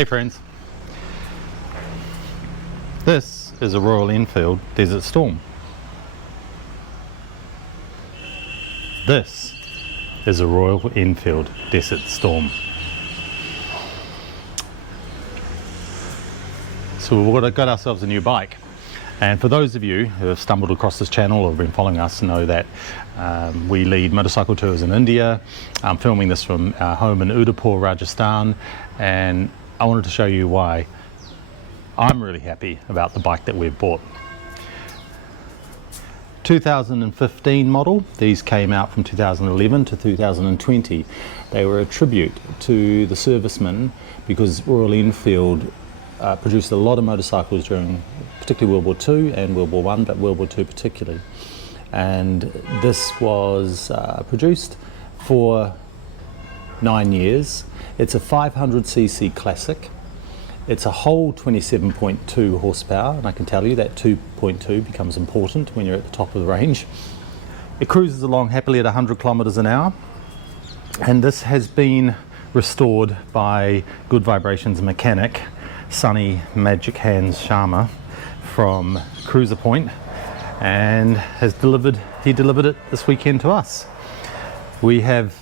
Hey friends, this is a Royal Enfield Desert Storm. This is a Royal Enfield Desert Storm. So we've got ourselves a new bike, and for those of you who have stumbled across this channel or have been following us know that we lead motorcycle tours in India. I'm filming this from our home in Udaipur, Rajasthan, and I wanted to show you why I'm really happy about the bike that we've bought. 2015 model. These came out from 2011 to 2020. They were a tribute to the servicemen because Royal Enfield produced a lot of motorcycles during particularly World War II and World War I, but World War II particularly. And this was produced for 9 years. It's a 500cc classic. It's a whole 27.2 horsepower, and I can tell you that 2.2 becomes important when you're at the top of the range. It cruises along happily at 100 kilometers an hour, and this has been restored by Good Vibrations mechanic Sunny Magic Hands Sharma from Cruiser Point, and he delivered it this weekend to us. We have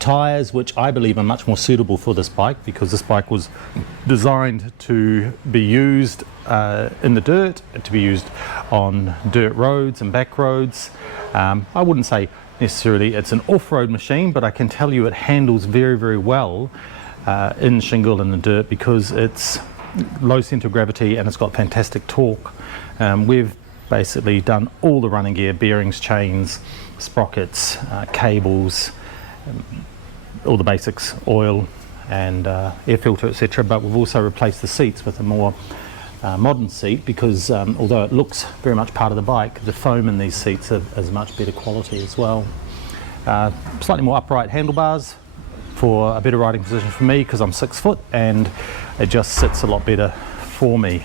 tyres which I believe are much more suitable for this bike because this bike was designed to be used in the dirt, to be used on dirt roads and back roads. I wouldn't say necessarily it's an off-road machine, but I can tell you it handles very, very well in shingle and the dirt because it's low centre of gravity and it's got fantastic torque. We've basically done all the running gear, bearings, chains, sprockets, cables, all the basics, oil and air filter, etc. But we've also replaced the seats with a more modern seat because although it looks very much part of the bike, the foam in these seats is much better quality as well. Slightly more upright handlebars for a better riding position for me because I'm 6 foot and it just sits a lot better for me.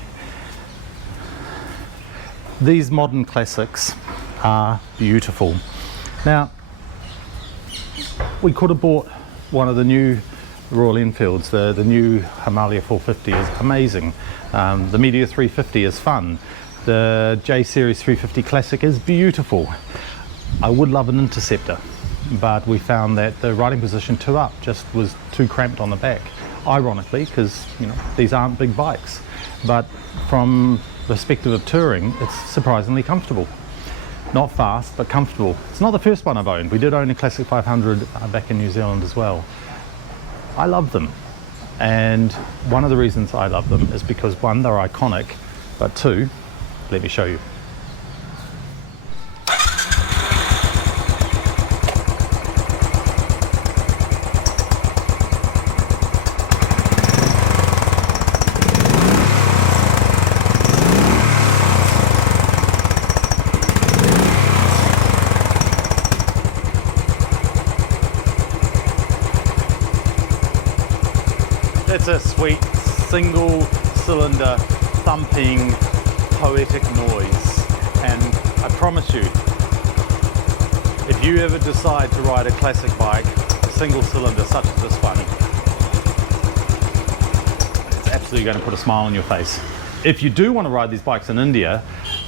These modern classics are beautiful. Now, we could have bought one of the new Royal Enfields. The new Himalaya 450 is amazing. The Meteor 350 is fun. The J Series 350 Classic is beautiful. I would love an Interceptor, but we found that the riding position 2 up just was too cramped on the back. Ironically, because these aren't big bikes, but from the perspective of touring, it's surprisingly comfortable. Not fast, but comfortable. It's not the first one I've owned. We did own a Classic 500 back in New Zealand as well. I love them. And one of the reasons I love them is because 1, they're iconic, but 2, let me show you. It's a sweet single cylinder thumping poetic noise, and I promise you, if you ever decide to ride a classic bike, a single cylinder such as this one, it's absolutely going to put a smile on your face. If you do want to ride these bikes in India,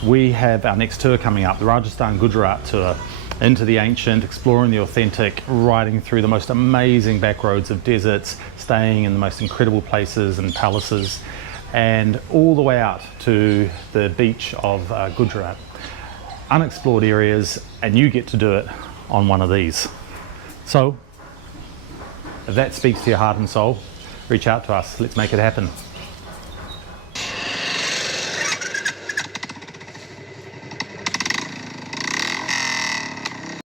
we have our next tour coming up, the Rajasthan Gujarat tour, into the ancient, exploring the authentic, riding through the most amazing back roads of deserts, staying in the most incredible places and palaces, and all the way out to the beach of Gujarat. Unexplored areas, and you get to do it on one of these. So, if that speaks to your heart and soul, reach out to us. Let's make it happen.